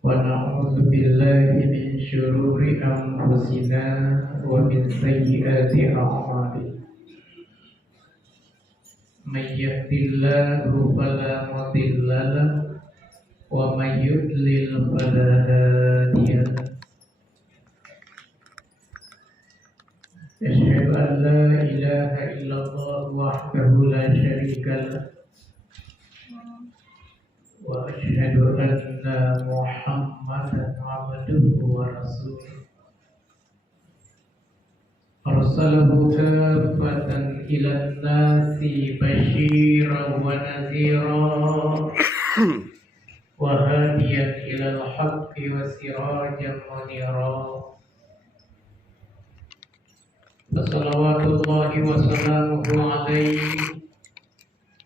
ونعوذ بالله من شرور أنفسنا ومن سيئات أعمالنا من يهد الله فلا مضل له ومن يضلل فلا هادي له أشهد أن لا إله إلا الله وحده لا شريك له وأشهد أن محمدا عبده ورسوله أرسله كافة إلى الناس بشيرا ونذيرا وهاديا إلى الحق وسراجا منيرا فصلوات الله وسلامه عليه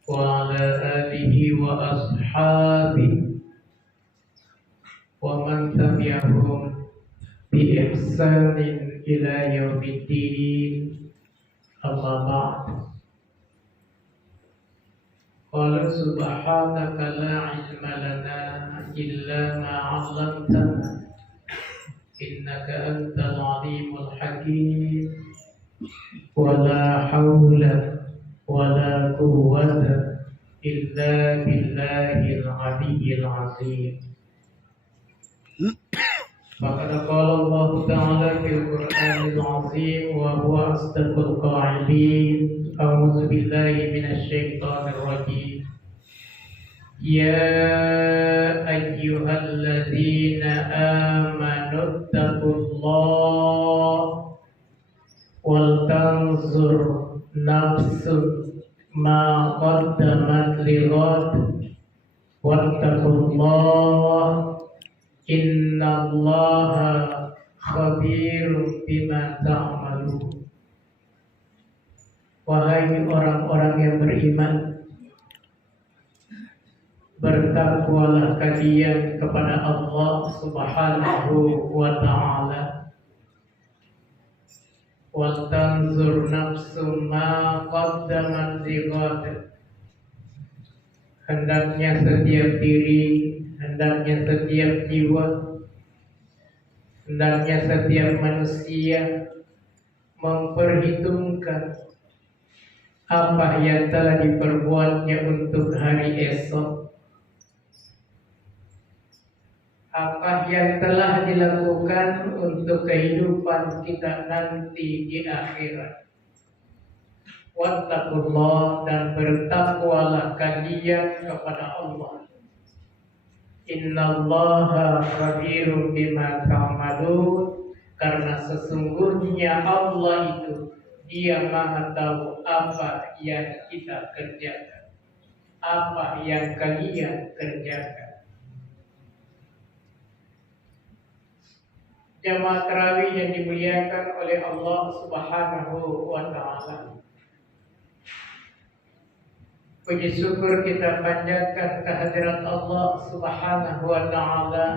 وعلى آله وأصحابه ومن تبعهم بإحسان إلى يوم الدين أما بعد قال سبحانك لا علم لنا إلا ما علمتنا إنك أنت العليم الحكيم ولا حول ولا قوة إلا بالله العلي العظيم فقد قال الله تعالى في القرآن العظيم وهو أصدق القائلين أعوذ بالله من الشيطان الرجيم يا أيها الذين آمنوا اتقوا الله ولتنظر نفس ما قدمت لغد واتقوا الله إن الله خبير بما تعملون. Wahai orang-orang yang beriman, bertakwalah kalian kepada Allah Subhanahu wa ta'ala. Wal tanzur nafsum ma qaddamat lighad. Hendaknya setiap diri, hendaknya setiap jiwa, hendaknya setiap manusia memperhitungkan apa yang telah diperbuatnya untuk hari esok, apa yang telah dilakukan untuk kehidupan kita nanti di akhirat. Wattaqullah, dan bertakwalah kalian kepada Allah. Innallaha khabirun bima ta'malun, karena sesungguhnya Allah itu Dia Maha tahu apa yang kita kerjakan, apa yang kalian kerjakan. Jamaah tarawih yang dimuliakan oleh Allah Subhanahu wa ta'ala, puji syukur kita panjatkan kehadirat Allah Subhanahu wa ta'ala,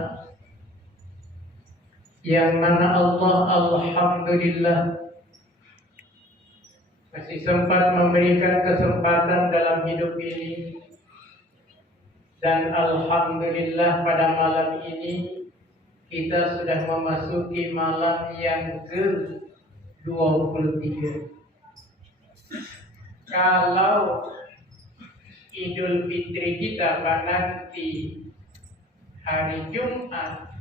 yang mana Allah alhamdulillah masih sempat memberikan kesempatan dalam hidup ini, dan alhamdulillah pada malam ini kita sudah memasuki malam yang ke-23. Kalau Idul Fitri kita nanti hari Jumat,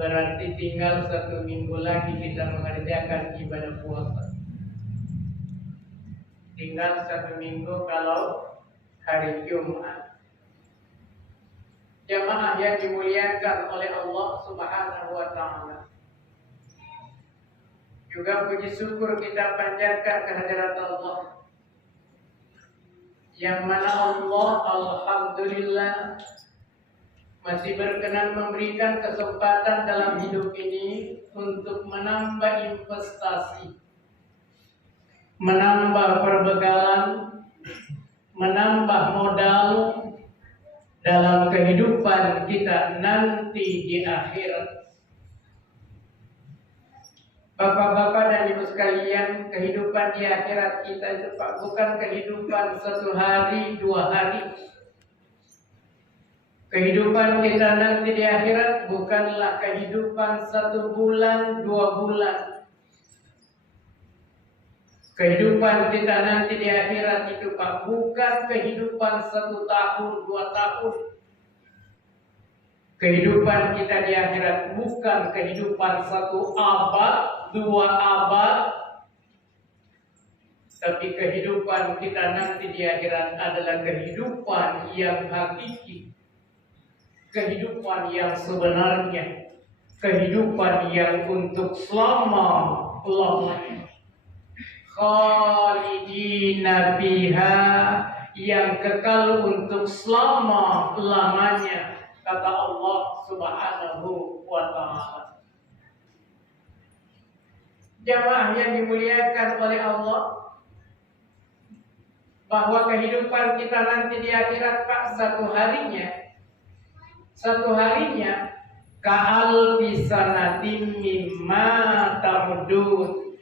berarti tinggal 1 minggu lagi kita mengerjakan ibadah puasa. Tinggal 1 minggu kalau hari Jumat. Jamaah yang dimuliakan oleh Allah Subhanahu wa ta'ala, juga puji syukur kita panjatkan kehadirat Allah, yang mana Allah alhamdulillah masih berkenan memberikan kesempatan dalam hidup ini untuk menambah investasi, menambah perbekalan, menambah modal dalam kehidupan kita nanti di akhirat. Bapak-bapak dan ibu sekalian, kehidupan di akhirat kita itu bukan kehidupan 1 hari 2 hari. Kehidupan kita nanti di akhirat bukanlah kehidupan 1 bulan, 2 bulan. Kehidupan kita nanti di akhirat itu Pak, bukan kehidupan 1 tahun, 2 tahun. Kehidupan kita di akhirat bukan kehidupan 1 abad, 2 abad. Tapi kehidupan kita nanti di akhirat adalah kehidupan yang hakiki. Kehidupan yang sebenarnya. Kehidupan yang untuk selama-lamanya. Khalidina fiha, yang kekal untuk selama-lamanya, kata Allah Subhanahu wa ta'ala. Jamaah yang dimuliakan oleh Allah, bahwa kehidupan kita nanti di akhirat Pak, satu harinya ka'al bisanatin mimma tamudun,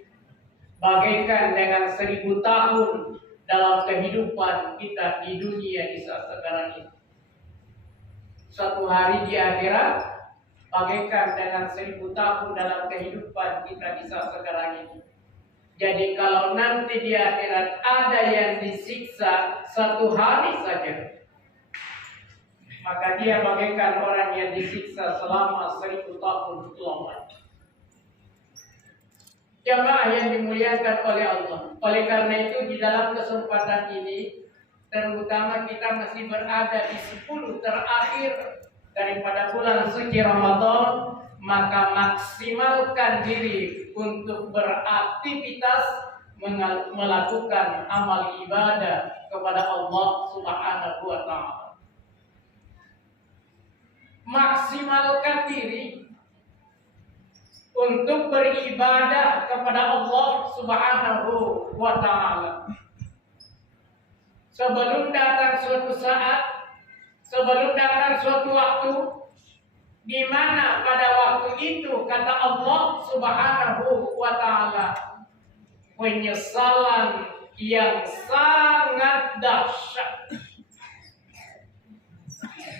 bagaikan dengan 1000 tahun dalam kehidupan kita di dunia di saat sekarang ini. Satu hari di akhirat bagaikan dengan 1000 tahun dalam kehidupan kita di saat sekarang ini. Jadi kalau nanti di akhirat ada yang disiksa 1 hari saja, maka dia bagaikan orang yang disiksa selama 1000 tahun lamanya. Jamaah yang dimuliakan oleh Allah. Oleh karena itu di dalam kesempatan ini, terutama kita masih berada di 10 terakhir daripada bulan suci Ramadan, maka maksimalkan diri untuk beraktivitas melakukan amal ibadah kepada Allah Subhanahu wa ta'ala. Maksimalkan diri untuk beribadah kepada Allah Subhanahu wa ta'ala. Sebelum datang suatu saat, sebelum datang suatu waktu, di mana pada waktu itu kata Allah Subhanahu wa ta'ala, penyesalan yang sangat dahsyat.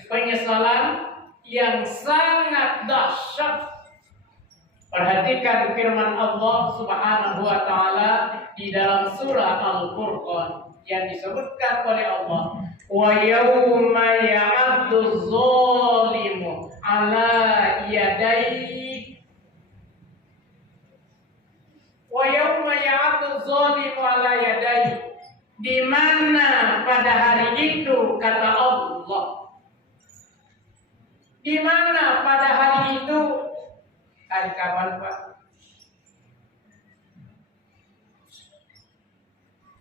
Penyesalan yang sangat dahsyat. Perhatikan firman Allah Subhanahu wa ta'ala di dalam surah Al-Furqan yang disebutkan oleh Allah, wa yawma ya'addu zalimu ala yadayhi, wa yawma ya'addu zalimu ala yadayhi, di mana pada hari itu kata Allah, di mana pada hari itu, hari kapan Pak?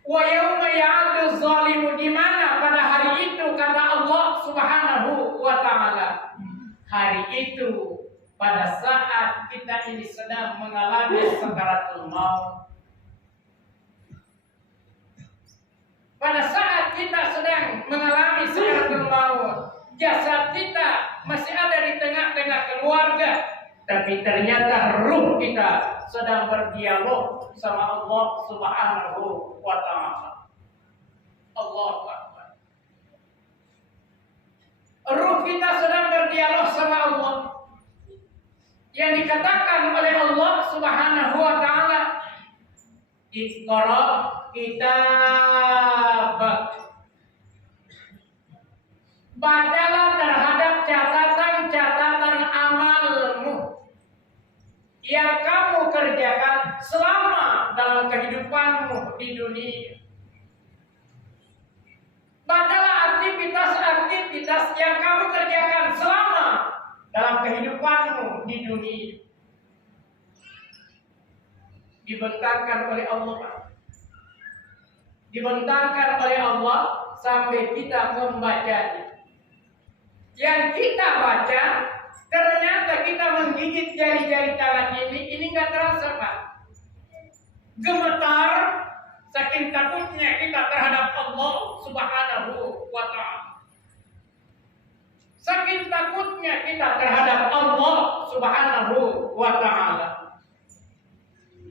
Wa yawma ya'addu zalimu, di mana pada hari itu kata Allah Subhanahu wa ta'ala. Hari itu pada saat kita ini sedang mengalami sakaratul maut. Pada saat kita sedang mengalami sakaratul maut, jasad kita masih ada di tengah-tengah keluarga, tapi ternyata ruh kita sedang berdialog sama Allah Subhanahu wa ta'ala. Allahu Akbar. Ruh kita sedang berdialog sama Allah. Yang dikatakan oleh Allah Subhanahu wa ta'ala, Iqra kitabak, bacalah terhadap catatan-catatan amalmu yang kamu kerjakan selama dalam kehidupanmu di dunia. Bacalah aktivitas-aktivitas yang kamu kerjakan selama dalam kehidupanmu di dunia. Dibentangkan oleh Allah. Dibentangkan oleh Allah sampai kita membacanya. Yang kita baca, ternyata kita menggigit jari-jari tangan ini nggak terasa Pak. Gemetar saking takutnya kita terhadap Allah Subhanahu wa ta'ala. Saking takutnya kita terhadap Allah Subhanahu wa ta'ala.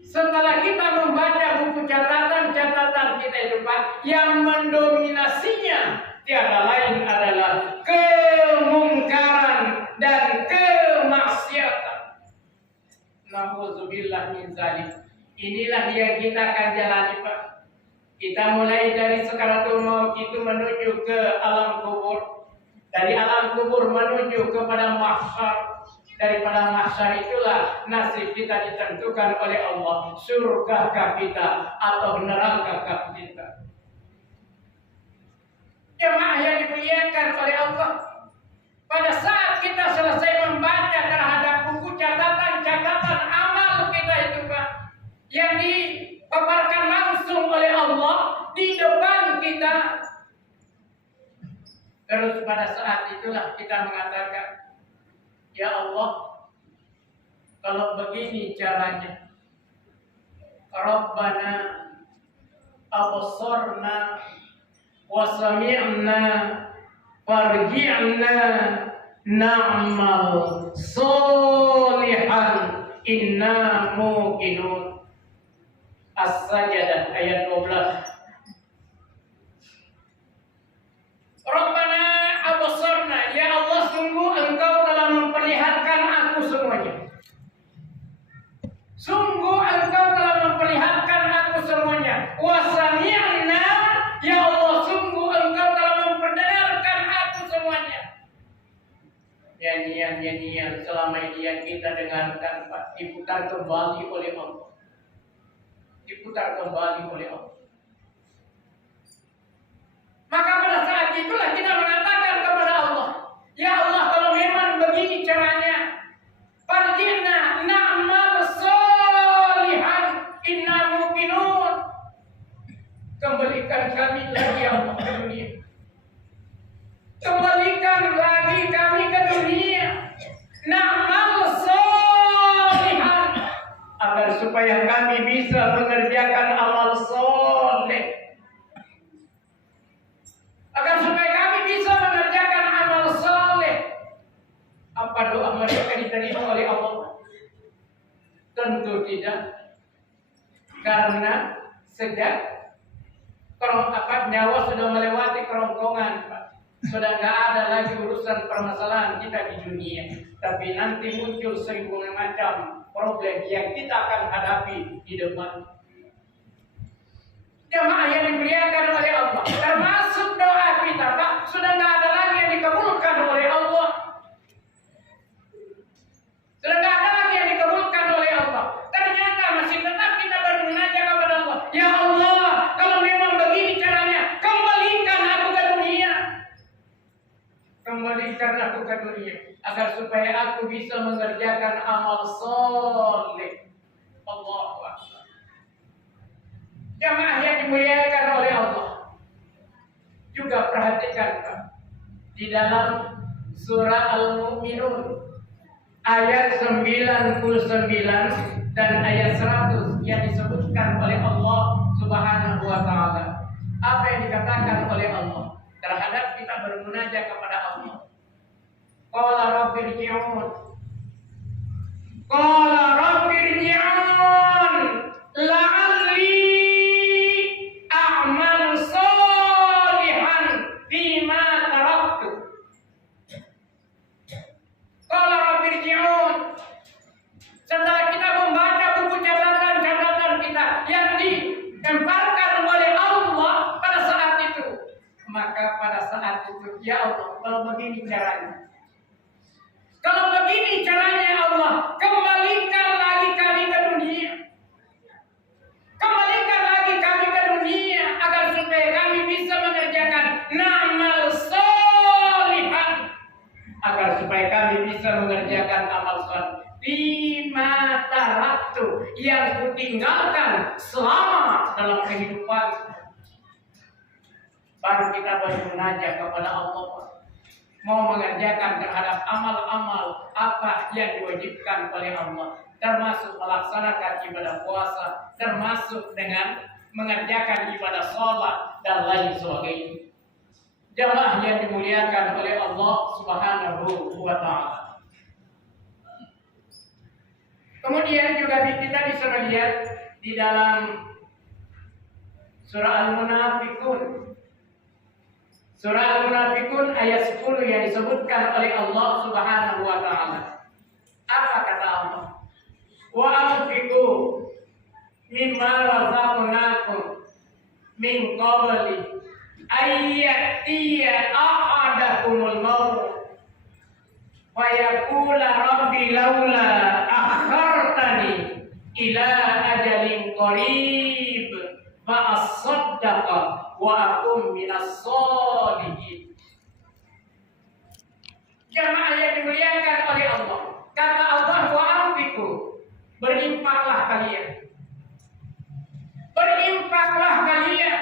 Setelah kita membaca buku catatan-catatan kita itu Pak, yang mendominasinya tiada lain adalah kemungkaran. min zalik. Inilah yang kita akan jalani, Pak. Kita mulai dari sakaratul maut itu menuju ke alam kubur. Dari alam kubur menuju kepada mahsyar. Daripada mahsyar itulah nasib kita ditentukan oleh Allah. Surgakah kita atau nerakakah kita? Jemaah yang dimuliakan oleh Allah, pada saat kita selesai membaca terhadap buku catatan amal kita itu, Pak, yang dipaparkan langsung oleh Allah di depan kita, terus pada saat itulah kita mengatakan, ya Allah, kalau begini caranya, Rabbana absarna wa sami'na farji'na na'mal solihan inna muqinun. As-Sajdah ayat 12. Rabbana absarna, ya Allah, sungguh Engkau telah memperlihatkan aku semuanya. Sungguh Engkau telah memperlihatkan aku semuanya. Wa sami'na, ya Allah, sungguh Engkau telah memperdengarkan aku semuanya. Nyanyian selama ini yang kita dengarkan, Pak, diputar kembali oleh Allah. Diputar kembali oleh Allah. Maka pada saat itulah kita mengatakan kepada Allah, ya Allah, kalau memang begini caranya, farji'na na'mal solihan inna muqinun. Kembalikan kami lagi, ya Allah, ke dunia. Kembalikan lagi kami ke dunia. Na'mal solihan, agar supaya kami bisa mengerjakan amal soleh. Agar supaya kami bisa mengerjakan amal soleh. Apa doa mereka diterima oleh Allah? Tentu tidak. Karena sejak nyawa sudah melewati kerongkongan, Pak. Sudah nggak ada lagi urusan permasalahan kita di dunia. Tapi nanti muncul 1000 macam problem yang kita akan hadapi di depan. Jemaah yang dimuliakan oleh Allah, termasuk doa kita, Pak, sudah nggak ada lagi yang dikabulkan oleh Allah. Sudah nggak ada lagi yang dikabulkan oleh Allah. Ternyata masih tetap kita bermunajat kepada Allah. Ya Allah, kalau memang begini caranya, kembalikan aku ke dunia. Kembalikan aku ke dunia, agar supaya aku bisa mengerjakan amal soleh. Allahu Akbar. Jemaah yang dimuliakan oleh Allah, juga perhatikan, Pak, di dalam surah Al-Mu'minun ayat 99 dan ayat 100 yang disebutkan oleh Allah Subhanahu wa taala. Apa yang dikatakan oleh Allah terhadap kita bermunajat kepada Allah? Qala rabbirji'un. Qala rabbirji'un la'alli a'mal solihan fima taraktu. Qala rabbirji'un. Setelah kita membaca buku catatan kita yang dilemparkan oleh Allah pada saat itu, maka pada saat itu, ya Allah, kalau begini caranya, kalau begini caranya, Allah, kembalikan lagi kami ke dunia. Kembalikan lagi kami ke dunia, agar supaya kami bisa mengerjakan na'mal solihan, agar supaya kami bisa mengerjakan amal soleh. Bima taraktu, yang kutinggalkan selama dalam kehidupan. Baru kita bermunajat kepada Allah, mau mengerjakan terhadap amal-amal apa yang diwajibkan oleh Allah, termasuk melaksanakan ibadah puasa, termasuk dengan mengerjakan ibadah sholat dan lain sebagainya. Jamaah yang dimuliakan oleh Allah Subhanahu wa taala. Kemudian juga kita bisa melihat di dalam surah Al-Munafiqun. Surah Al-Munafiqun ayat 10 yang disebutkan oleh Allah Subhanahu wa taala. Apa kata Allah? Wa anfiqu mimma razaqnakum min qabli ayyatiya ahadakumul maut fayaqula rabbi laula akhartani ila ajalin qarib fa asaddaqa wa akum minas sholihin. Jamaah yang dimuliakan oleh Allah, kata Allah, wa anfiqu, berinfaklah kalian. Berinfaklah kalian.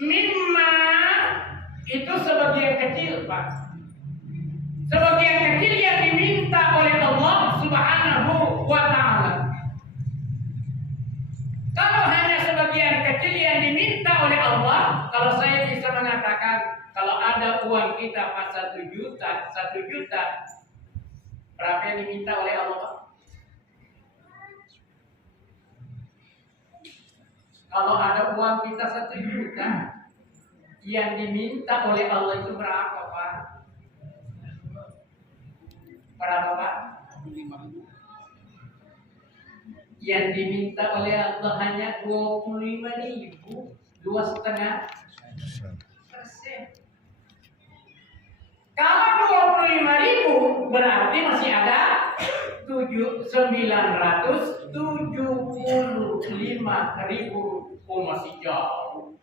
Mimma itu sebagian kecil, Pak. Sebagian kecil yang diminta oleh Allah Subhanahu wa ta'ala. Kalau hanya sebagian kecil yang diminta oleh Allah, kalau saya bisa mengatakan, kalau ada uang kita pas 1 juta, berapa yang diminta oleh Allah? Kalau ada uang kita 1 juta, yang diminta oleh Allah itu berapa, Pak? Berapa, Pak? Yang diminta oleh Allah hanya 25.000, 2,5%. Kalau 25.000 berarti masih ada 975.000. Oh, masih jauh.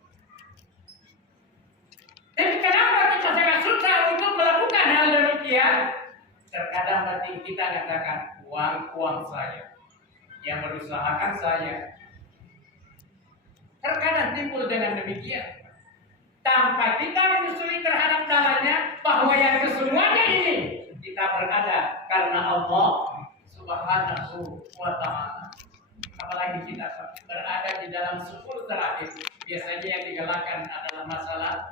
Jadi kenapa kita sangat susah untuk melakukan hal demikian? Terkadang batin kita mengatakan uang saya, yang berusahakan saya. Terkadang timbul dengan demikian. Tanpa kita menyusui terhadap dalamnya bahwa yang kesemuanya ini kita berada karena Allah Subhanahu wa ta'ala. Apalagi kita berada di dalam 10 terakhir, biasanya yang digalakkan adalah masalah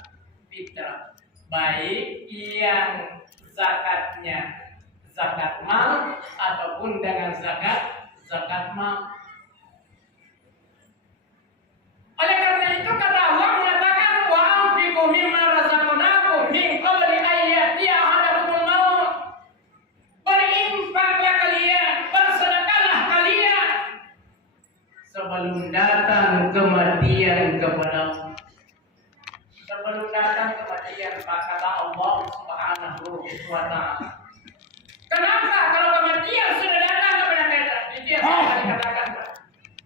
fitrah, baik yang zakatnya zakat mal ataupun dengan zakat mal. Oleh karena itu kata Allah menyatakan wa anfiqu mimma razaqnakum min qabli ayyatiya ahadakumul maut. Berinfaklah kalian, bersedekahlah kalian sebelum datang kematian kepadamu. Sebelum datang kematian, kata Allah Subhanahu wa ta'ala. Kenapa? Kalau kematian sudah datang kepada kita, itu yang saya dikatakan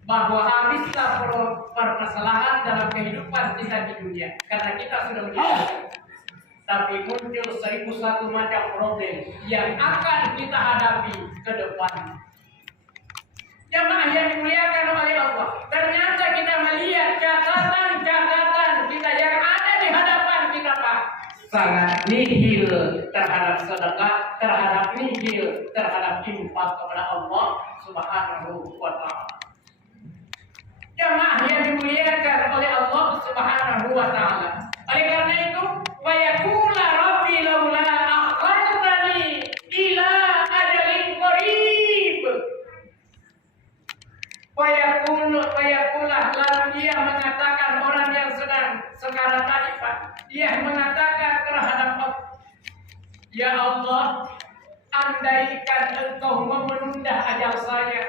bahwa habislah permasalahan dalam kehidupan kita di dunia karena kita sudah meninggal. Tapi muncul 1001 macam problem yang akan kita hadapi ke depan. Jamaah yang dimuliakan oleh Allah, ternyata kita melihat catatan-catatan kita yang ada di hadapan kita, Pak, sangat nihil terhadap sedekah, terhadap nihil terhadap infak kepada Allah Subhanahu wa ta'ala. Jamaah yang dimuliakan oleh Allah Subhanahu wa ta'ala. Oleh karena itu, wa yaqula rabbi laula akhartani ila ajalin qarib. Wa yaqula, lalu dia mengatakan, orang yang sedang sekarang tadi, Pak, dia mengatakan terhadap Allah, ya Allah, andaikan engkau menunda ajal saya,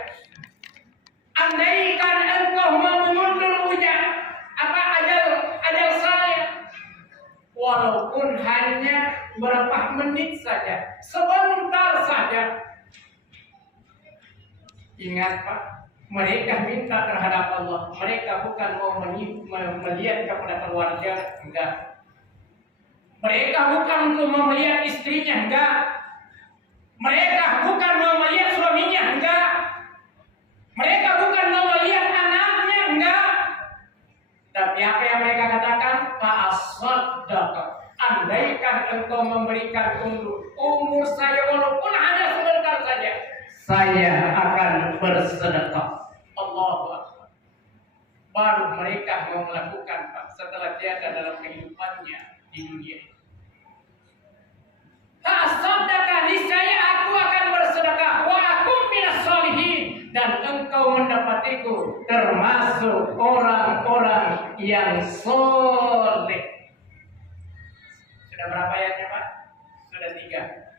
andaikan engkau mengundur ajal saya, walaupun hanya berapa menit saja, sebentar saja. Ingat, Pak, mereka minta terhadap Allah. Mereka bukan mau melihat kepada keluarga, enggak. Mereka bukan untuk melihat istrinya, enggak. Mereka bukan mau melihat suaminya, enggak. Mereka bukan mau melihat anaknya, enggak. Tapi apa yang mereka katakan? Fa'asaddaqa. Andaikan engkau memberikan umur saya walaupun hanya sebentar saja, saya akan bersedekah. Allahu Akbar. Baru mereka mau melakukan, Pak, setelah tiada dalam kehidupannya di dunia. Fa'asaddaqa, niscaya aku akan bersedekah. Wa akum minas sholihin, dan engkau mendapatiku termasuk orang-orang yang soleh. Sudah berapa ayatnya, Pak? Sudah 3.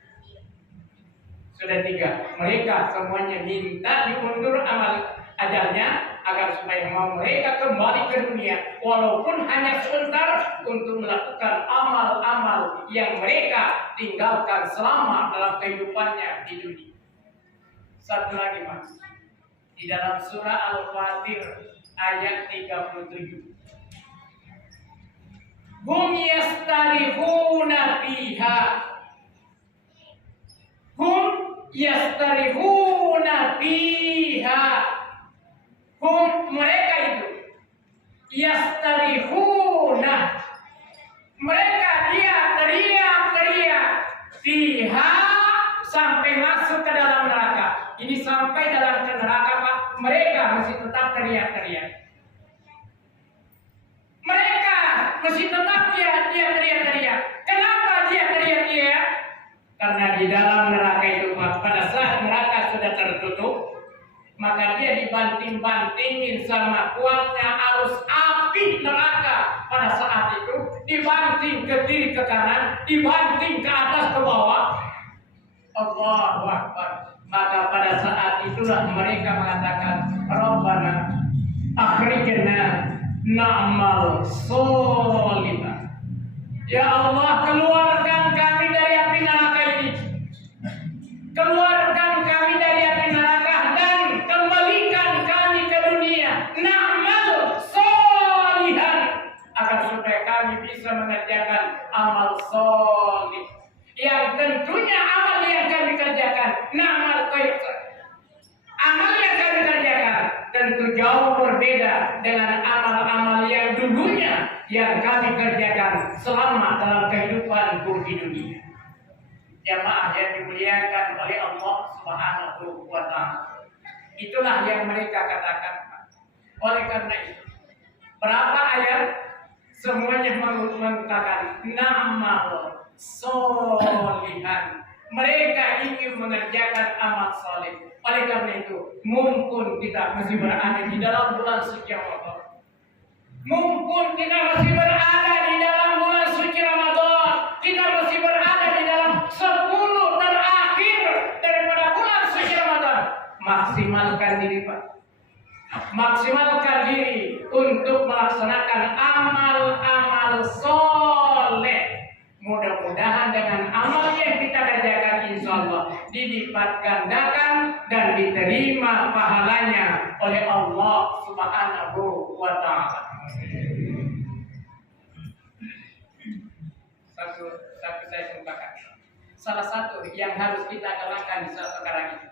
Sudah 3. Mereka semuanya minta diundur amal ajalnya agar supaya mereka kembali ke dunia walaupun hanya sebentar untuk melakukan amal-amal yang mereka tinggalkan selama dalam kehidupannya di dunia. Satu lagi Mas, di dalam surah Al-Fatir ayat 37. Hum yastarihuna fiha. Hum yastarihuna fiha. Hum mereka itu. Yastarihuna. Mereka dia teriak-teriak fiha sampai masuk ke dalam neraka. Ini sampai dalam neraka Pak, mereka masih tetap teriak-teriak. Mereka masih tetap dia teriak-teriak. Kenapa dia teriak-teriak? Karena di dalam neraka itu Pak, pada saat neraka sudah tertutup, maka dia dibanting-bantingin sama kuatnya arus api neraka. Pada saat itu dibanting ke kiri ke kanan, dibanting ke atas ke bawah. Allahu Akbar. Maka pada saat itulah mereka mengatakan, Rabbana akhrijna na'mal sholihan. Ya Allah, keluarkan kami dari api neraka ini. Keluarkan kami dari api neraka dan kembalikan kami ke dunia. Na'mal sholihan, agar supaya kami bisa mengerjakan amal sholih. Yang tentunya amal yang kami kerjakan, amal yang kami kerjakan tentu jauh berbeda dengan amal-amal yang dulunya yang kami kerjakan selama dalam kehidupan di dunia. Jamaah yang dimuliakan oleh Allah Subhanahu wa Ta'ala. Itulah yang mereka katakan. Oleh karena itu, berapa ayat semuanya mengatakan na'mal sholihan. Mereka ingin mengerjakan amal soleh. Oleh karena itu, mumpun kita masih berada di dalam bulan suci Ramadan. Mumpun kita masih berada di dalam bulan suci Ramadan. Kita masih berada di dalam 10 terakhir daripada bulan suci Ramadan. Maksimalkan diri Pak. Maksimalkan diri untuk melaksanakan amal-amal soleh. Mudah-mudahan dengan amal yang kita kerjakan insya Allah dilipat gandakan dan diterima pahalanya oleh Allah Subhanahu wa Ta'ala. Satu saya sampaikan. Salah satu yang harus kita galakan di saat sekarang ini,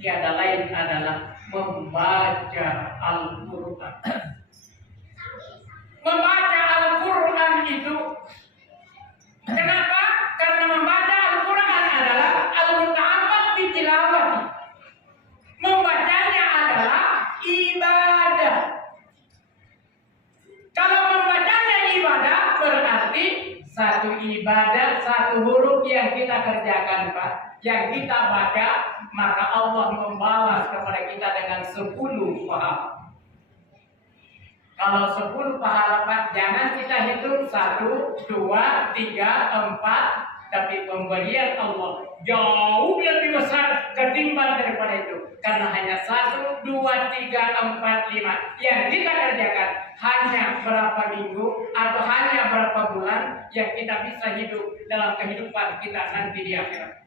tiada lain adalah membaca Al-Quran. Membaca Al-Quran itu, kenapa? Karena membaca Al-Quran adalah al-muta'abbad bitilawati. Membacanya adalah ibadah. Kalau membacanya ibadah berarti satu ibadah, satu huruf yang kita kerjakan Pak, yang kita baca, maka Allah membalas kepada kita dengan 10 pahala. Kalau 10 pahala Pak, jangan kita hitung 1, 2, 3, 4, tapi pemberian Allah jauh lebih besar ketimbang daripada itu. Karena hanya 1, 2, 3, 4, 5 yang kita kerjakan hanya berapa minggu atau hanya berapa bulan yang kita bisa hidup dalam kehidupan kita nanti di akhirat.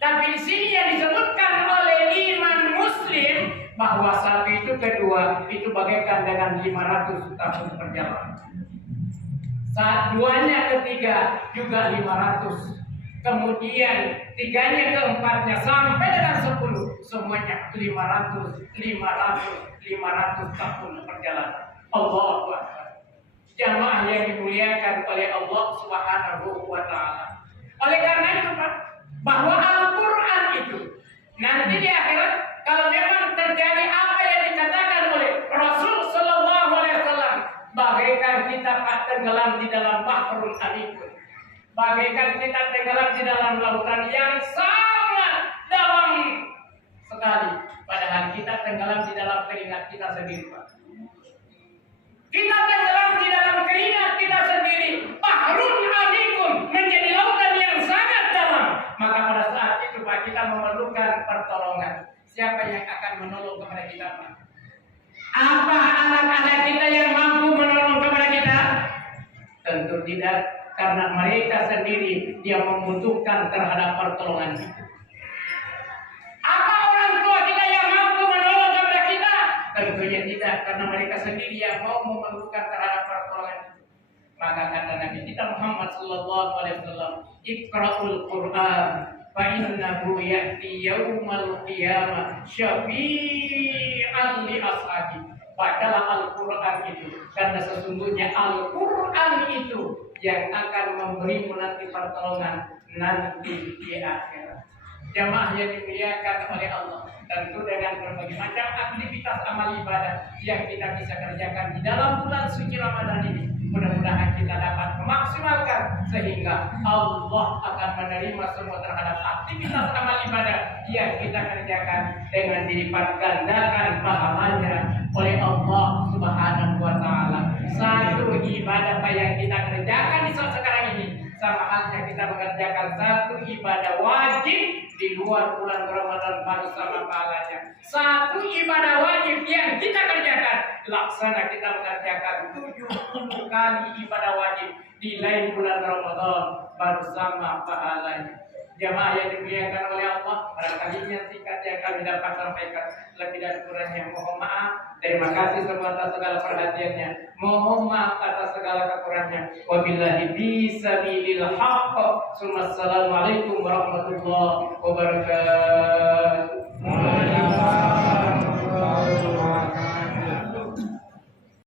Tapi di sini yang disebutkan oleh iman Muslim bahwa satu itu kedua itu bagaikan dengan 500 tahun perjalanan. Saat duanya ketiga juga 500. Kemudian tiganya keempatnya sampai dengan 10, semuanya 500 tahun perjalanan. Allahu Akbar. Jamaah yang dimuliakan oleh Allah Subhanahu wa Ta'ala. Oleh karena itu Pak, bahwa Al-Quran itu nanti di akhirat kalau memang terjadi apa yang dikatakan oleh Rasul Sallallahu Alaihi Wasallam, bagaikan kita Pak tenggelam di dalam bahrul amikun, bagaikan kita tenggelam di dalam lautan yang sangat dalam sekali, padahal kita tenggelam di dalam keringat kita sendiri Pak. Kita tenggelam di dalam keringat kita sendiri, bahrul amikun, menjadi lautan yang sangat dalam. Maka pada saat itu Pak, kita, Pak? Apa anak-anak kita yang mampu menolong kepada kita? Tentu tidak, karena mereka sendiri yang membutuhkan terhadap pertolongan kita. Apa orang tua kita yang mampu menolong kepada kita? Tentunya tidak, karena mereka sendiri yang mau memerlukan terhadap pertolongan kita. Maka kata Nabi kita Muhammad sallallahu alaihi wasallam, "Iqra'ul Qur'an fa innahu ya'ti yaumal qiyamah syafi'an li ashabi." Bacalah Al-Qur'an itu, karena sesungguhnya Al-Qur'an itu yang akan memberimu nanti pertolongan nanti di akhirat. Jamaah yang dimuliakan oleh Allah, tentu dengan berbagai macam aktivitas amal ibadah yang kita bisa kerjakan di dalam bulan suci Ramadan ini, mudah-mudahan kita dapat memaksimalkan sehingga Allah akan menerima semua terhadap aktivitas amal ibadah yang kita kerjakan dengan dilipat gandakan pahalanya oleh Allah Subhanahu wa taala. Satu ibadah yang kita kerjakan di saat sekarang ini sama halnya kita mengerjakan satu ibadah wajib di luar bulan Ramadan baru sama pahalanya. Satu ibadah wajib yang kita kerjakan, laksana kita mengerjakan 70 kali ibadah wajib di lain bulan Ramadan baru sama pahalanya. Jamaah yang dimuliakan oleh Allah, barangkali yang singkat yang kami dapat sampaikan, lebih dan kurangnya mohon maaf. Terima kasih semua atas segala perhatiannya. Mohon maaf atas segala kekurangannya. Wabillahi bisabilil haqq. Assalamualaikum warahmatullahi wabarakatuh.